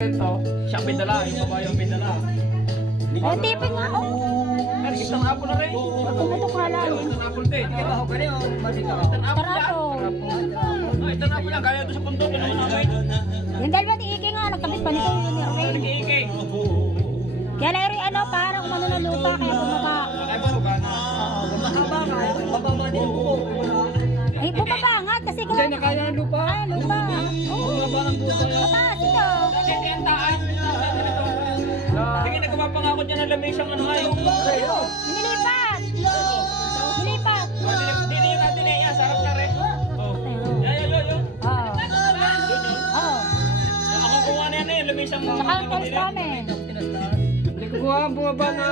Ito, siya ang pindala, yung babae ang pindala. Yung tipin nga, oh. Ay, isang apple na rin. Ako na ito kalalim. Isang apple din. Hindi ka ba ka rin? Isang apple lang. Tarato. Isang apple lang, kaya ito sa punto, yun ang namin. Yung dalawa ni Ike nga, nagkabit pa nito yun ni Erwin. Nag-iikay. Kaya na rin ano, parang umano na lupa, kaya bumaba. Ay, bumaba na. Mahaba nga, bababa din po. Ay, bumaba nga, kasi kung... Hindi, nakaya ang lupa. Ay, lupa. Oo. Bumaba ng buka. Mataas ito. Dati, ang taas. Sige, nagawa pa nga ako dyan ng lamig siyang ano ay. Nilipat. Nilipat. Hindi na yun natin eh, sarap na rin. Oh. Yo. Oo. Oo. Ako kuha na yan eh, lamig siyang mga Saka ang terrace namin. Hindi ko kuha, bumaba nga.